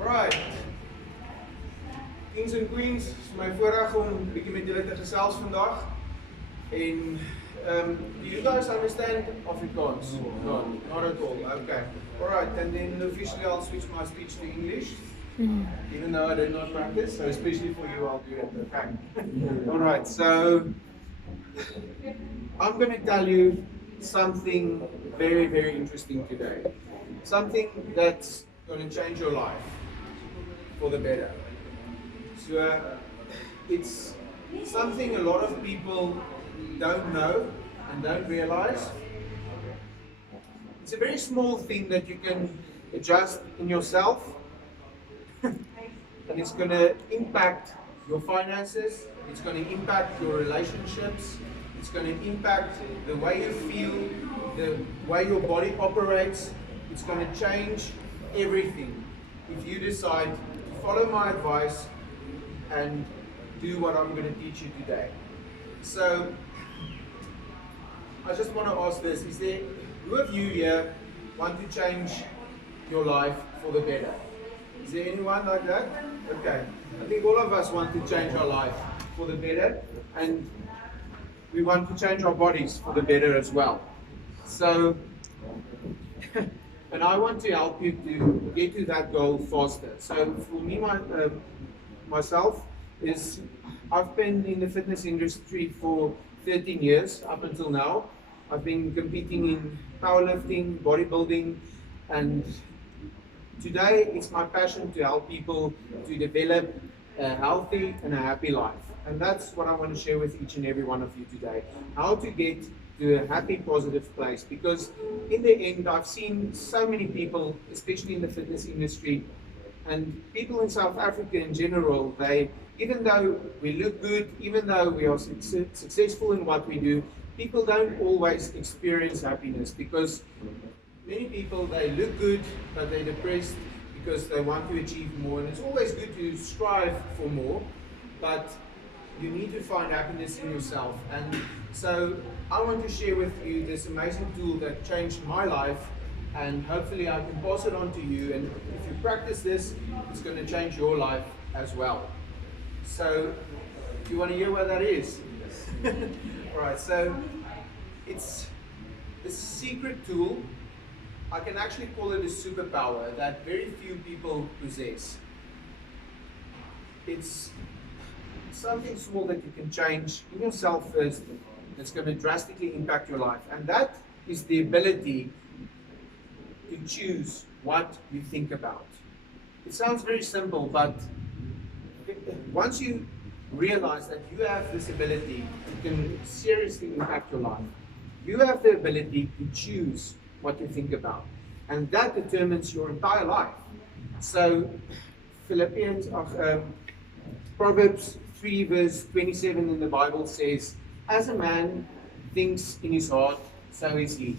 Alright, kings and queens, het is my voorreg om 'n bietjie met julle te gesels vandag. En do you guys understand Afrikaans? No, not at all. Okay. Alright, and then officially I'll switch my speech to English. Even though I did not practice, so especially for you I'll do it. Okay. Alright, so I'm going to tell you something very, very interesting today. Something that's going to change your life for the better. So it's something a lot of people don't know and don't realize. It's a very small thing that you can adjust in yourself, and it's going to impact your finances, it's going to impact your relationships, it's going to impact the way you feel, the way your body operates. It's going to change everything if you decide to follow my advice and do what I'm going to teach you today. So I just want to ask this, who of you here want to change your life for the better? Is there anyone like that? Okay. I think all of us want to change our life for the better, and we want to change our bodies for the better as well. So, and I want to help you to get to that goal faster. So for me, myself, I've been in the fitness industry for 13 years up until now. I've been competing in powerlifting, bodybuilding, and today it's my passion to help people to develop a healthy and a happy life. And that's what I want to share with each and every one of you today. How to get to a happy, positive place. Because in the end, I've seen so many people, especially in the fitness industry, and people in South Africa in general, even though we look good, even though we are successful in what we do, people don't always experience happiness, because many people, they look good, but they're depressed because they want to achieve more. And it's always good to strive for more, but you need to find happiness in yourself. And so I want to share with you this amazing tool that changed my life, and hopefully I can pass it on to you. And if you practice this, it's going to change your life as well. So, do you want to hear what that is? Yes. Alright, so it's a secret tool. I can actually call it a superpower that very few people possess. It's something small that you can change in yourself first that's going to drastically impact your life. And that is the ability to choose what you think about. It sounds very simple, but once you realize that you have this ability, it can seriously impact your life. You have the ability to choose what you think about, and that determines your entire life. So Proverbs 3 verse 27 in the Bible says, as a man thinks in his heart, so is he.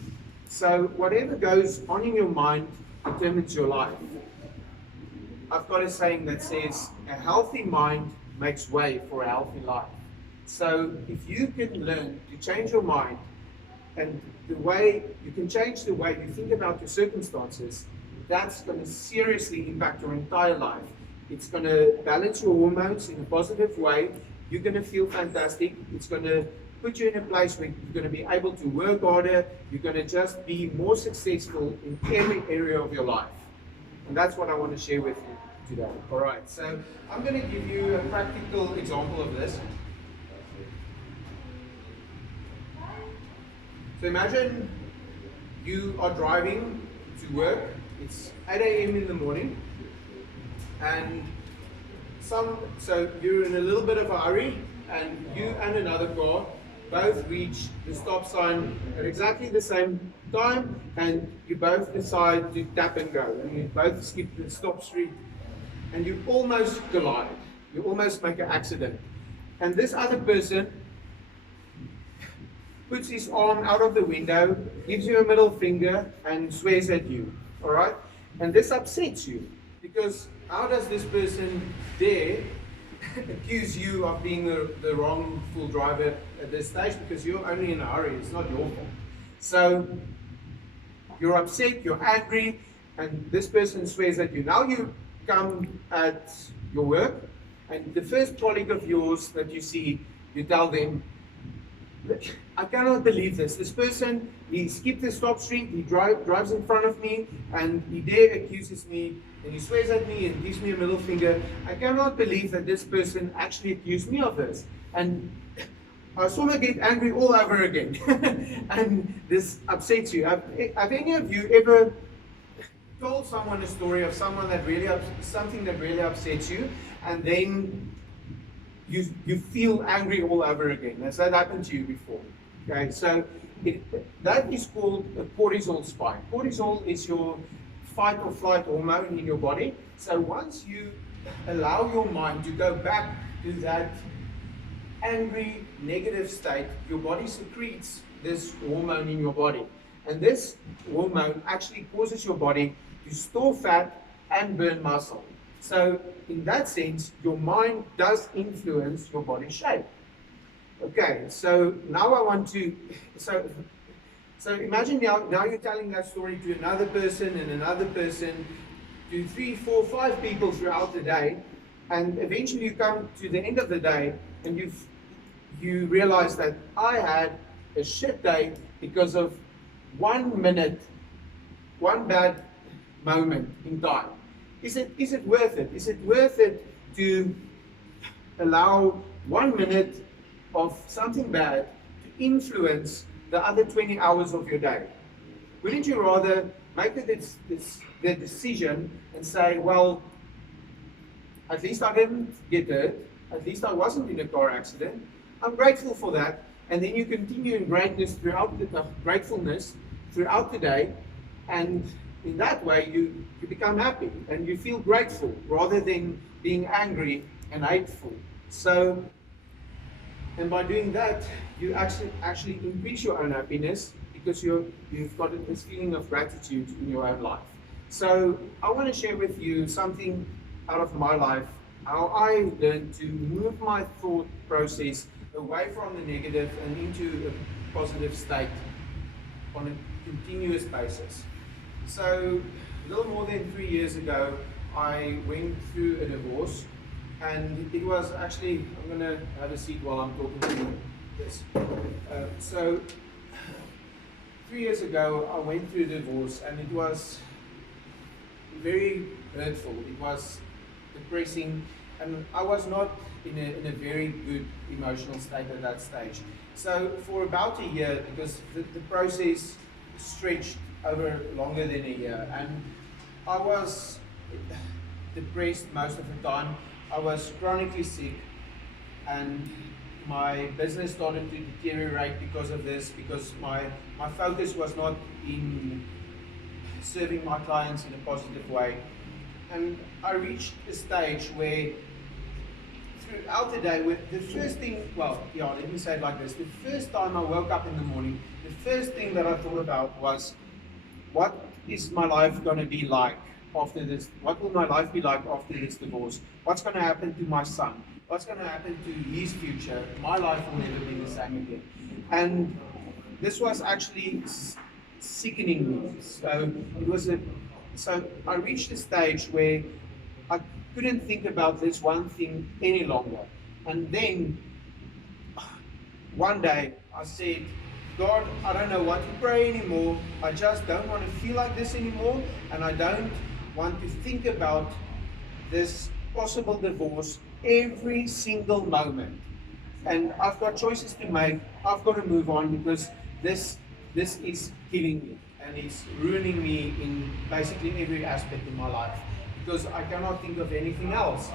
So whatever goes on in your mind determines your life. I've got a saying that says, a healthy mind makes way for a healthy life. So if you can learn to change your mind, and the way you can change the way you think about your circumstances, that's going to seriously impact your entire life. It's going to balance your hormones in a positive way. You're going to feel fantastic. It's going to put you in a place where you're going to be able to work harder. You're going to just be more successful in every area of your life. And that's what I want to share with you today. Alright, so I'm going to give you a practical example of this. So imagine you are driving to work. It's 8 a.m. in the morning, and so you're in a little bit of a hurry, and you and another car both reach the stop sign at exactly the same time, and you both decide to tap and go, and you both skip the stop street, and you almost collide. You almost make an accident, and this other person puts his arm out of the window, gives you a middle finger, and swears at you. Alright? And this upsets you, because how does this person dare accuse you of being the wrongful driver at this stage, because you're only in a hurry, it's not your fault. So you're upset, you're angry, and this person swears at you. Now you come at your work, and the first colleague of yours that you see, you tell them, I cannot believe this. This person, he skipped the stop street, he drives in front of me, and he dare accuses me, and he swears at me and gives me a middle finger. I cannot believe that this person actually accused me of this. And I sort of get angry all over again. And this upsets you. Have any of you ever told someone a story of someone that really something that really upsets you, and then you feel angry all over again? Has that happened to you before? Okay, so that is called a cortisol spike. Cortisol is your fight or flight hormone in your body. So once you allow your mind to go back to that angry, negative state, your body secretes this hormone in your body. And this hormone actually causes your body to store fat and burn muscle. So in that sense, your mind does influence your body shape. Okay, so now I want to, so imagine now you're telling that story to another person and another person, to 3, 4, 5 people throughout the day, and eventually you come to the end of the day and you realize that I had a shit day because of 1 minute, one bad moment in time. Is it worth it? Is it worth it to allow 1 minute of something bad to influence the other 20 hours of your day? Wouldn't you rather make the decision and say, well, at least I didn't get hurt, at least I wasn't in a car accident, I'm grateful for that, and then you continue in gratefulness throughout the day, and in that way you become happy and you feel grateful rather than being angry and hateful. So, and by doing that, you actually increase your own happiness because you've got this feeling of gratitude in your own life. So I want to share with you something out of my life, how I learned to move my thought process away from the negative and into a positive state on a continuous basis. So a little more than 3 years ago, I went through a divorce, and it was actually, I'm going to have a seat while I'm talking to you. This. So 3 years ago, I went through a divorce, and it was very hurtful. It was depressing, and I was not in a very good emotional state at that stage. So for about a year, because the process stretched over longer than a year, and I was depressed most of the time. I was chronically sick, and my business started to deteriorate because of this, because my focus was not in serving my clients in a positive way. And I reached a stage where throughout the day, with the first thing, let me say it like this, the first time I woke up in the morning, the first thing that I thought about was, what is my life going to be like after this? What will my life be like after this divorce? What's going to happen to my son? What's going to happen to his future? My life will never be the same again. And this was actually sickening me. So I reached a stage where I couldn't think about this one thing any longer. And then one day I said, God, I don't know what to pray anymore. I just don't want to feel like this anymore, and I don't want to think about this possible divorce every single moment. And I've got choices to make. I've got to move on, because this is killing me, and it's ruining me in basically every aspect of my life, because I cannot think of anything else.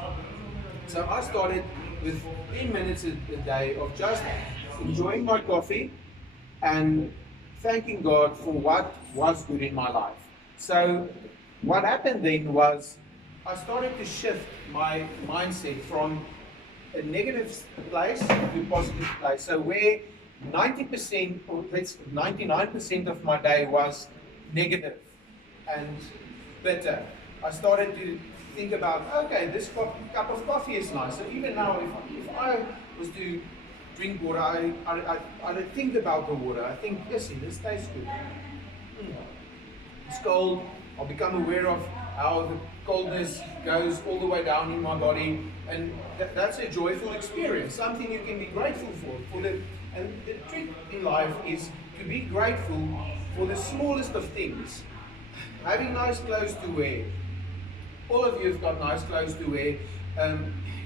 So I started with 10 minutes a day of just enjoying my coffee and thanking God for what was good in my life. So what happened then was, I started to shift my mindset from a negative place to a positive place. So where 90% or 99% of my day was negative and bitter, I started to think about, okay, this cup of coffee is nice. So even now, if I was to drink water, I don't think about the water. I think, yes, this tastes good. It's cold. I'll become aware of how the coldness goes all the way down in my body, and that's a joyful experience, something you can be grateful for. And the trick in life is to be grateful for the smallest of things. Having nice clothes to wear. All of you have got nice clothes to wear.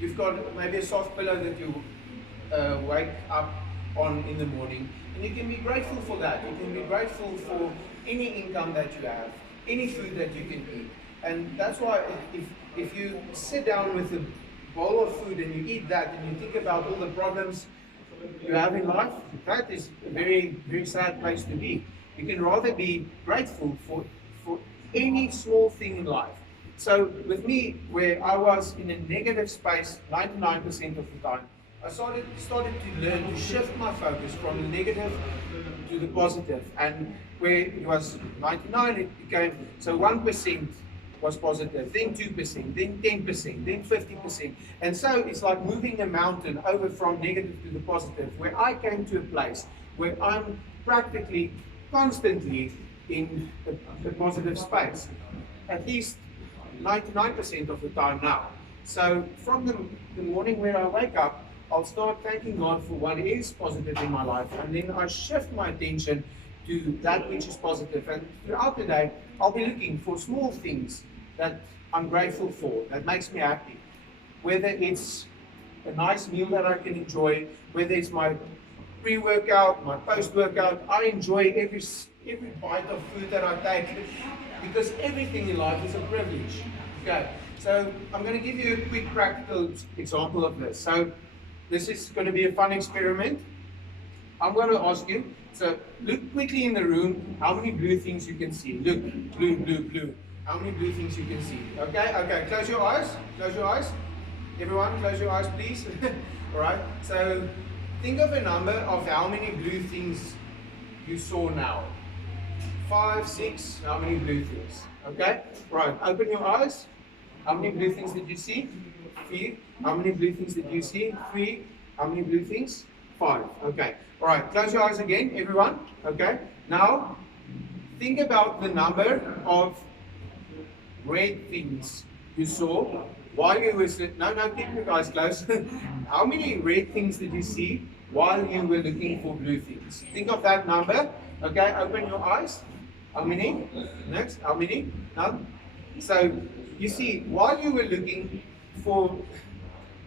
You've got maybe a soft pillow that you wake up on in the morning, and you can be grateful for that. You can be grateful for any income that you have, any food that you can eat. And that's why if you sit down with a bowl of food and you eat that and you think about all the problems you have in life, that is a very, very sad place to be. You can rather be grateful for any small thing in life. So with me, where I was in a negative space 99% of the time, I started to learn to shift my focus from the negative to the positive. And where it was 99, it became, so 1% was positive, then 2%, then 10%, then 50%. And so it's like moving a mountain over from negative to the positive, where I came to a place where I'm practically constantly in a positive space, at least 99% of the time now. So from the morning where I wake up, I'll start thanking God for what is positive in my life, and then I shift my attention to that which is positive. And throughout the day, I'll be looking for small things that I'm grateful for, that makes me happy. Whether it's a nice meal that I can enjoy, whether it's my pre-workout, my post-workout, I enjoy every bite of food that I take, because everything in life is a privilege. Okay, so I'm going to give you a quick practical example of this. So this is going to be a fun experiment. I'm going to ask you, so look quickly in the room, how many blue things you can see. Look, blue, blue, blue. How many blue things you can see. Okay, close your eyes, close your eyes. Everyone, close your eyes, please. All right, so think of a number of how many blue things you saw now. 5, 6, how many blue things? Okay, right, open your eyes. How many blue things did you see? 3. How many blue things did you see? 3. How many blue things? 5. Okay, all right, close your eyes again, everyone. Okay, now think about the number of red things you saw while you were keep your eyes closed. How many red things did you see while you were looking for blue things? Think of that number. Okay, open your eyes. How many? Next, how many? None. So you see, while you were looking for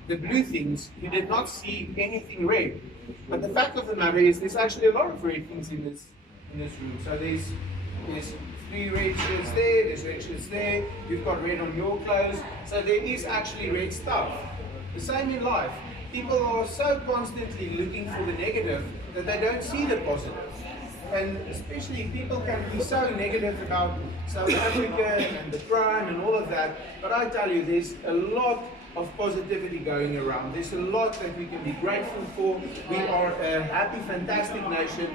the blue things, you did not see anything red. But the fact of the matter is, there's actually a lot of red things in this room. So there's 3 red shirts there, there's red shirts there, you've got red on your clothes, so there is actually red stuff. The same in life. People are so constantly looking for the negative that they don't see the positive. And especially people can be so negative about South Africa and the crime and all of that, but I tell you, there's a lot of positivity going around. There's a lot that we can be grateful for. We are a happy, fantastic nation.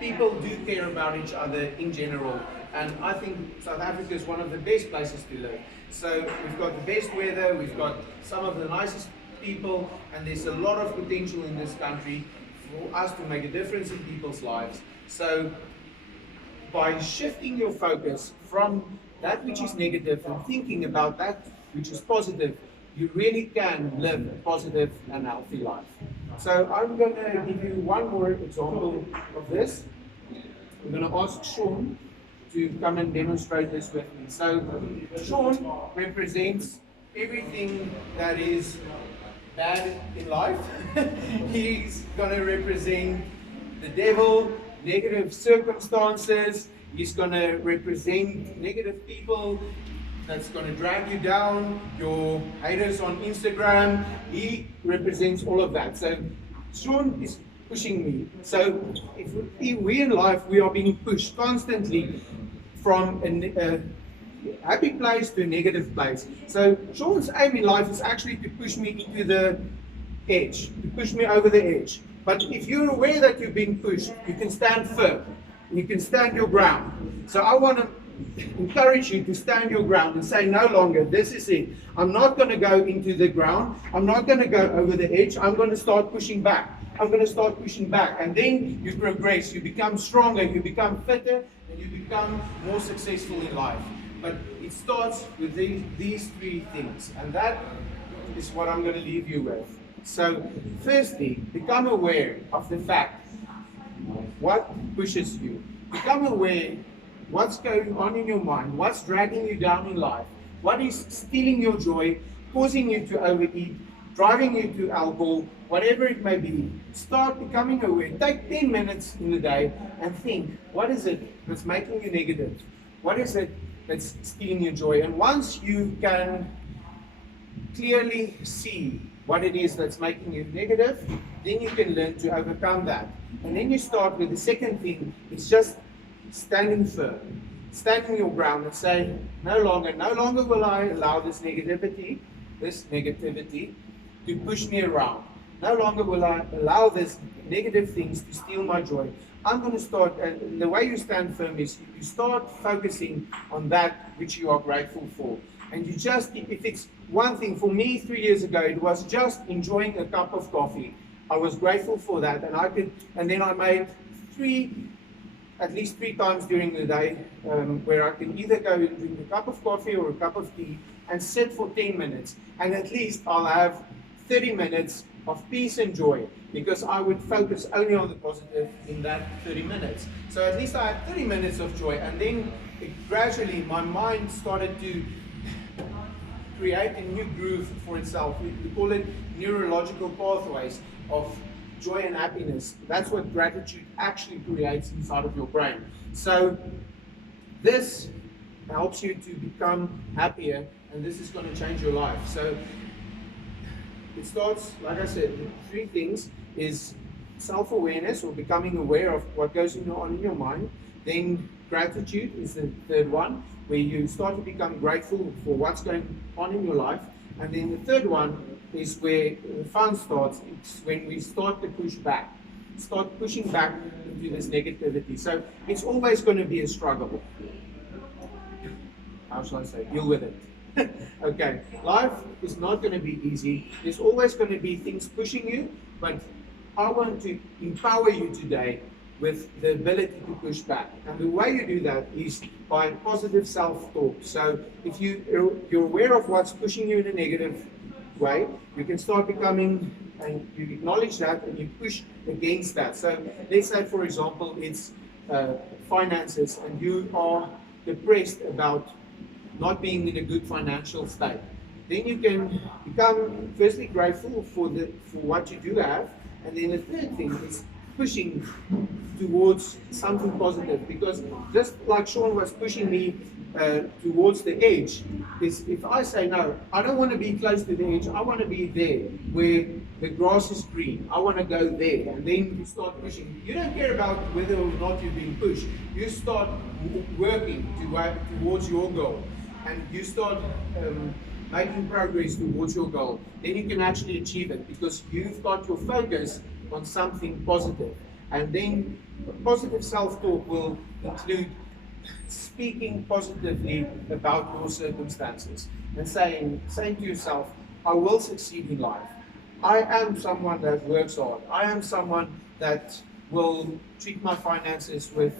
People do care about each other in general. And I think South Africa is one of the best places to live. So we've got the best weather, we've got some of the nicest people, and there's a lot of potential in this country for us to make a difference in people's lives. So by shifting your focus from that which is negative and thinking about that which is positive, you really can live a positive and healthy life. So I'm going to give you one more example of this. I'm going to ask Sean to come and demonstrate this with me. So Sean represents everything that is bad in life. He's going to represent the devil, negative circumstances. He's going to represent negative people that's going to drag you down, your haters on Instagram. He represents all of that. So Sean is pushing me. So if we in life, we are being pushed constantly from a happy place to a negative place. So Sean's aim in life is actually to push me into the edge, to push me over the edge. But if you're aware that you're being pushed, you can stand firm. You can stand your ground. So I want to encourage you to stand your ground and say, no longer, this is it. I'm not going to go into the ground. I'm not going to go over the edge. I'm going to start pushing back. I'm going to start pushing back. And then you progress. You become stronger. You become fitter. And you become more successful in life. But it starts with these three things, and that is what I'm going to leave you with. So, firstly, become aware of the fact what pushes you. Become aware what's going on in your mind, what's dragging you down in life, what is stealing your joy, causing you to overeat, driving you to alcohol, whatever it may be. Start becoming aware. Take 10 minutes in the day and think, what is it that's making you negative? What is it that's stealing your joy? And once you can clearly see what it is that's making you negative, then you can learn to overcome that. And then you start with the second thing, it's just standing firm, standing your ground and say, no longer will I allow this negativity to push me around. No longer will I allow these negative things to steal my joy. I'm going to start, and the way you stand firm is you start focusing on that which you are grateful for. And you just, if it's one thing, for me 3 years ago, it was just enjoying a cup of coffee. I was grateful for that, and then I made at least three times during the day, where I can either go and drink a cup of coffee or a cup of tea and sit for 10 minutes. And at least I'll have 30 minutes of peace and joy, because I would focus only on the positive in that 30 minutes. So at least I had 30 minutes of joy, and then gradually my mind started to create a new groove for itself. We call it neurological pathways of joy and happiness. That's what gratitude actually creates inside of your brain. So this helps you to become happier, and this is going to change your life. So it starts, like I said, the three things is self-awareness, or becoming aware of what goes on in your mind. Then gratitude is the third one, where you start to become grateful for what's going on in your life. And then the third one is where the fun starts. It's when we start to start pushing back into this negativity. So it's always going to be a struggle. How shall I say? Deal with it. Okay, life is not going to be easy. There's always going to be things pushing you, but I want to empower you today with the ability to push back. And the way you do that is by positive self-talk. So if you're aware of what's pushing you in a negative way, you can start becoming, and you acknowledge that and you push against that. So let's say, for example, it's finances, and you are depressed about not being in a good financial state. Then you can become firstly grateful for what you do have, and then the third thing is pushing towards something positive, because just like Sean was pushing me towards the edge, is if I say, no, I don't want to be close to the edge, I want to be there where the grass is green, I want to go there, and then you start pushing. You don't care about whether or not you're being pushed, you start working towards your goal, and you start making progress towards your goal. Then you can actually achieve it, because you've got your focus on something positive. And then positive self-talk will include speaking positively about your circumstances and saying to yourself, I will succeed in life. I am someone that works hard. I am someone that will treat my finances with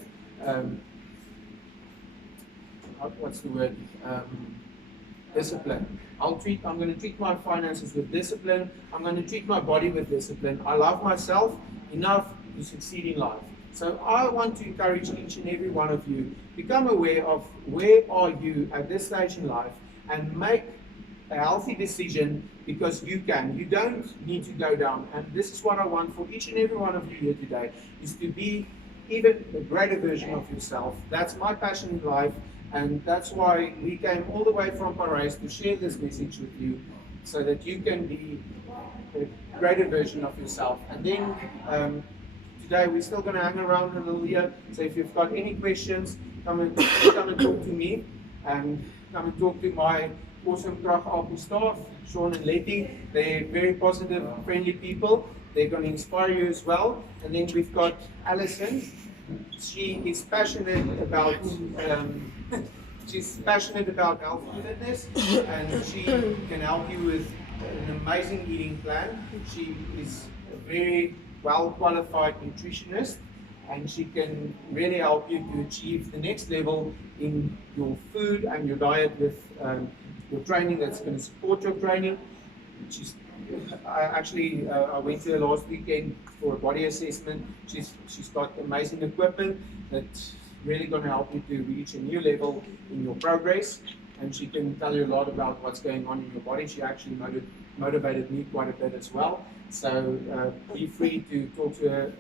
discipline. I'm going to treat my finances with discipline. I'm going to treat my body with discipline. I love myself enough to succeed in life. So I want to encourage each and every one of you, become aware of where are you at this stage in life, and make a healthy decision, because you can. You don't need to go down. And this is what I want for each and every one of you here today, is to be even a greater version of yourself. That's my passion in life. And that's why we came all the way from Paris to share this message with you, so that you can be a greater version of yourself. And then today we're still going to hang around a little here. So if you've got any questions, come and talk to me, and come and talk to my awesome Krag Alpi staff, Sean and Letty. They're very positive, friendly people. They're going to inspire you as well. And then we've got Alison. She is passionate about health and fitness, and she can help you with an amazing eating plan. She is a very well qualified nutritionist, and she can really help you to achieve the next level in your food and your diet with your training that's going to support your training. I went to her last weekend for a body assessment. She's got amazing equipment that's really going to help you to reach a new level in your progress, and she can tell you a lot about what's going on in your body. She actually motivated me quite a bit as well. So be free to talk to her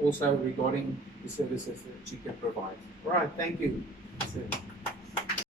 also regarding the services that she can provide. All right, thank you.